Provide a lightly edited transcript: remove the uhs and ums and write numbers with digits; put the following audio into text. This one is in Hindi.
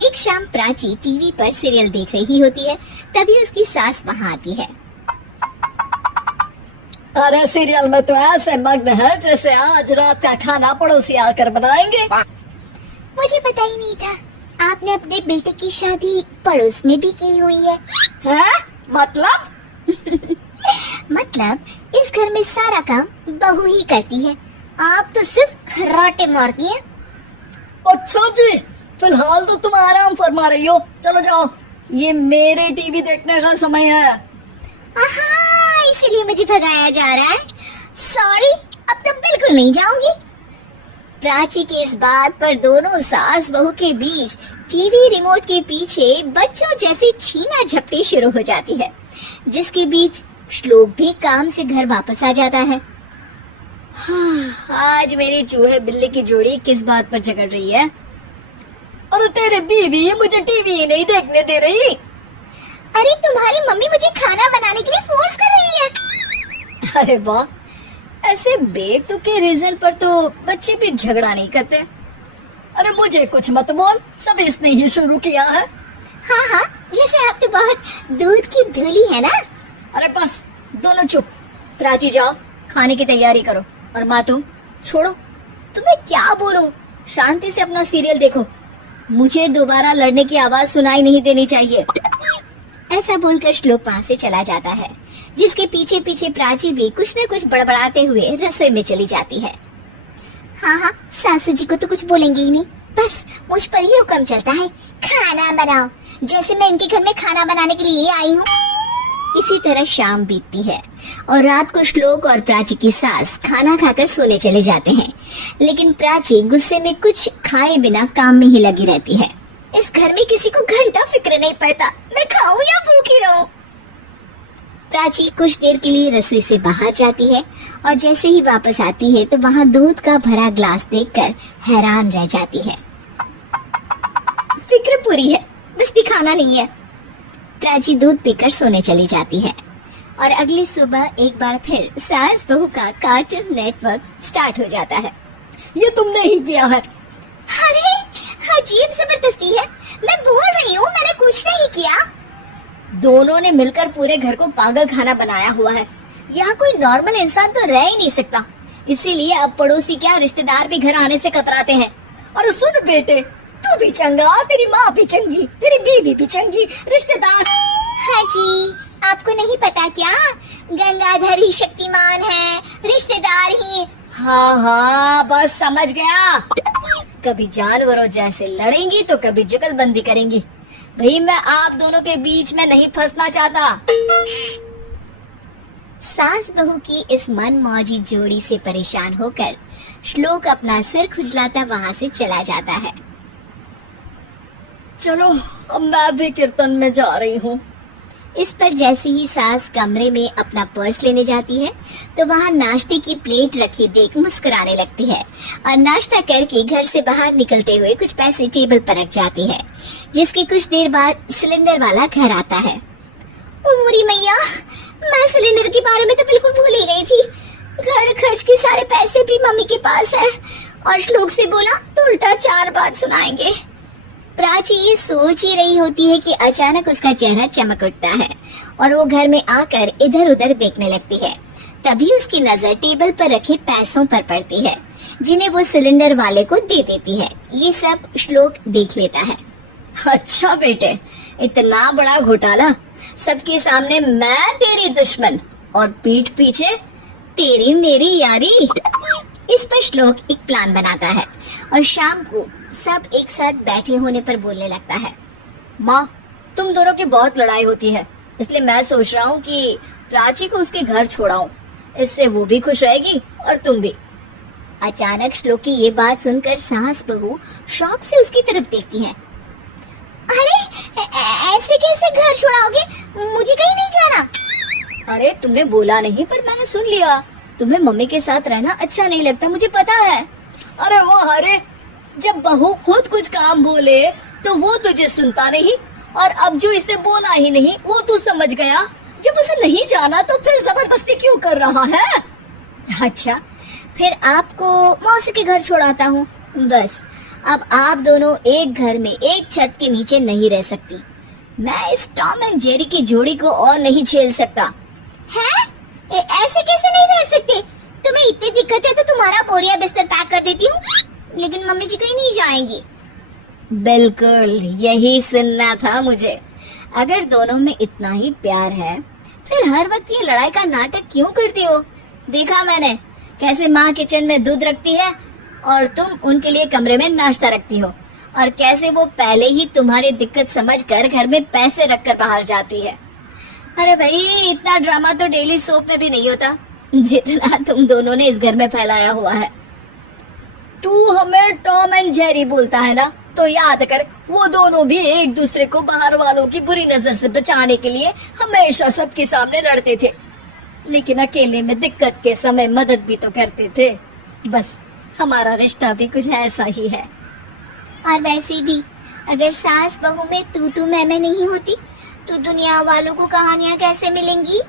एक शाम प्राची टीवी पर सीरियल देख रही होती है। तभी उसकी सास वहाँ आती है। अरे सीरियल में तो ऐसे मग्न है जैसे आज रात का खाना पड़ोसी आकर बनाएंगे। मुझे पता ही नहीं था आपने अपने बेटे की शादी पड़ोस में भी की हुई है। हैं? मतलब? मतलब इस घर में सारा काम बहू ही करती है, आप तो सिर्फ खर्राटे मारती हैं। अच्छा जी, फिलहाल तो तुम आराम फरमा रही हो, चलो जाओ, ये मेरे टीवी देखने का समय है। इसीलिए मुझे भगाया जा रहा है। सॉरी, अब तो बिल्कुल नहीं जाऊंगी। प्राची के इस बात पर दोनों सास बहू के बीच टीवी रिमोट के पीछे बच्चों जैसी छीना झपटी शुरू हो जाती है, जिसके बीच श्लोक भी काम से घर वापस आ जाता है। आज मेरी चूहे बिल्ली की जोड़ी किस बात पर झगड़ रही है? अरे तेरी बीवी मुझे टीवी नहीं देखने दे रही। अरे तुम्हारी मम्मी मुझे खाना बनाने के लिए फोर्स कर रही है। अरे वाह, ऐसे बेतुके रीजन पर तो बच्चे भी झगड़ा नहीं करते। अरे मुझे कुछ मत बोल, सब इसने ही शुरू किया है। हाँ, जैसे आप तो बहुत दूध की धूली है ना। अरे बस, दोनों चुप। प्राची जाओ, खाने की तैयारी करो। और माँ तुम छोड़ो, तुम्हें क्या बोलूं, शांति से अपना सीरियल देखो, मुझे दोबारा लड़ने की आवाज सुनाई नहीं देनी चाहिए। ऐसा बोलकर श्लोक वहाँ से चला जाता है, जिसके पीछे पीछे प्राची भी कुछ न कुछ बड़बड़ाते हुए रसोई में चली जाती है। हाँ, सासू जी को तो कुछ बोलेंगे ही नहीं, बस मुझ पर ही हुक्म चलता है, खाना बनाओ, जैसे मैं इनके घर में खाना बनाने के लिए आई हूँ। इसी तरह शाम बीतती है और रात को श्लोक और प्राची की सास खाना खाकर सोने चले जाते हैं, लेकिन प्राची गुस्से में कुछ खाए बिना काम में ही लगी रहती है। इस घर में किसी को घंटा फिक्र नहीं पड़ता, मैं खाऊं या भूखी रहूं। प्राची कुछ देर के लिए रसोई से बाहर जाती है और जैसे ही वापस आती है तो वहाँ दूध का भरा ग्लास देखकर हैरान रह जाती है। फिक्र पूरी है, बस दिखाना नहीं है। प्राची दूध पीकर सोने चली जाती है और अगली सुबह एक बार फिर सास बहू का कार्टून नेटवर्क स्टार्ट हो जाता है। ये तुमने ही किया है। अरे अजीब जबरदस्ती है, मैं बोल रही हूँ मैंने कुछ नहीं किया। दोनों ने मिलकर पूरे घर को पागल खाना बनाया हुआ है। यहाँ कोई नॉर्मल इंसान तो रह ही नहीं सकता, इसीलिए अब पड़ोसी क्या रिश्तेदार भी घर आने से कतराते हैं। और सुन बेटे, तू भी चंगा, तेरी माँ भी चंगी, तेरी बीवी भी चंगी, रिश्तेदार। हाँ जी, आपको नहीं पता क्या, गंगाधर ही शक्तिमान है, रिश्तेदार ही। हाँ, बस समझ गया। कभी जानवरों जैसे लड़ेंगी तो कभी जुगलबंदी करेंगी। भाई मैं आप दोनों के बीच में नहीं फंसना चाहता। सास बहू की इस मन मौजी जोड़ी से परेशान होकर श्लोक अपना सिर खुजलाता वहाँ से चला जाता है। चलो अब मैं भी कीर्तन में जा रही हूँ। इस पर जैसे ही सास कमरे में अपना पर्स लेने जाती है तो वहाँ नाश्ते की प्लेट रखी देख मुस्कुराने लगती है और नाश्ता करके घर से बाहर निकलते हुए कुछ पैसे टेबल पर रख जाती है, जिसके कुछ देर बाद सिलेंडर वाला घर आता है। उमरी मैया, मैं सिलेंडर के बारे में तो बिल्कुल भूल ही गई थी। घर खर्च के सारे पैसे भी मम्मी के पास है और श्लोक से बोला तो उल्टा 4 बात सुनाएंगे। प्राची ये सोच ही रही होती है कि अचानक उसका चेहरा चमक उठता है और वो घर में आकर इधर उधर देखने लगती है। तभी उसकी नजर टेबल पर रखे पैसों पर पड़ती है, जिन्हें वो सिलेंडर वाले को दे देती है। ये सब श्लोक देख लेता है। अच्छा बेटे, इतना बड़ा घोटाला, सबके सामने मैं तेरी दुश्मन और पीठ पीछे तेरी मेरी यारी। इस पर श्लोक एक प्लान बनाता है और शाम को सब एक साथ बैठे होने पर बोलने लगता है। माँ, तुम दोनों की बहुत लड़ाई होती है, इसलिए मैं सोच रहा हूँ कि प्राची को उसके घर छोड़ाऊं, इससे वो भी खुश रहेगी और तुम भी। अचानक श्लोक की ये बात सुनकर सास बहू शौक से उसकी तरफ देखती है। अरे ऐसे कैसे घर छोड़ाओगे, मुझे कहीं नहीं जाना। अरे तुमने बोला नहीं पर मैंने सुन लिया, तुम्हें मम्मी के साथ रहना अच्छा नहीं लगता, मुझे पता है। अरे वो अरे, जब बहू खुद कुछ काम बोले तो वो तुझे सुनता नहीं, और अब जो इसने बोला ही नहीं वो तू समझ गया। जब उसे नहीं जाना तो फिर जबरदस्ती क्यों कर रहा है? अच्छा, फिर आपको मौसी के घर छोड़ाता हूँ, बस अब आप दोनों एक घर में एक छत के नीचे नहीं रह सकती। मैं इस टॉम एंड जेरी की जोड़ी को और नहीं झेल सकता। हैं? ऐसे कैसे नहीं रह सकते? तुम्हें इतनी दिक्कत है तो तुम्हारा बोरिया बिस्तर पैक कर देती हूँ, लेकिन मम्मी जी कहीं नहीं जाएंगी। बिल्कुल यही सुनना था मुझे। अगर दोनों में इतना ही प्यार है फिर हर वक्त ये लड़ाई का नाटक क्यों करती हो? देखा मैंने कैसे माँ किचन में दूध रखती है और तुम उनके लिए कमरे में नाश्ता रखती हो, और कैसे वो पहले ही तुम्हारी दिक्कत समझकर घर में पैसे रखकर बाहर जाती है। अरे भाई, इतना ड्रामा तो डेली सोप में भी नहीं होता जितना तुम दोनों ने इस घर में फैलाया हुआ है। तू हमें टॉम एंड जेरी बोलता है ना, तो याद कर वो दोनों भी एक दूसरे को बाहर वालों की बुरी नजर से बचाने के लिए हमेशा सबके सामने लड़ते थे, लेकिन अकेले में दिक्कत के समय मदद भी तो करते थे। बस हमारा रिश्ता भी कुछ ऐसा ही है। और वैसे भी अगर सास बहू में तू मैं नहीं होती तो दुनिया वालों को कहानियां कैसे मिलेंगी?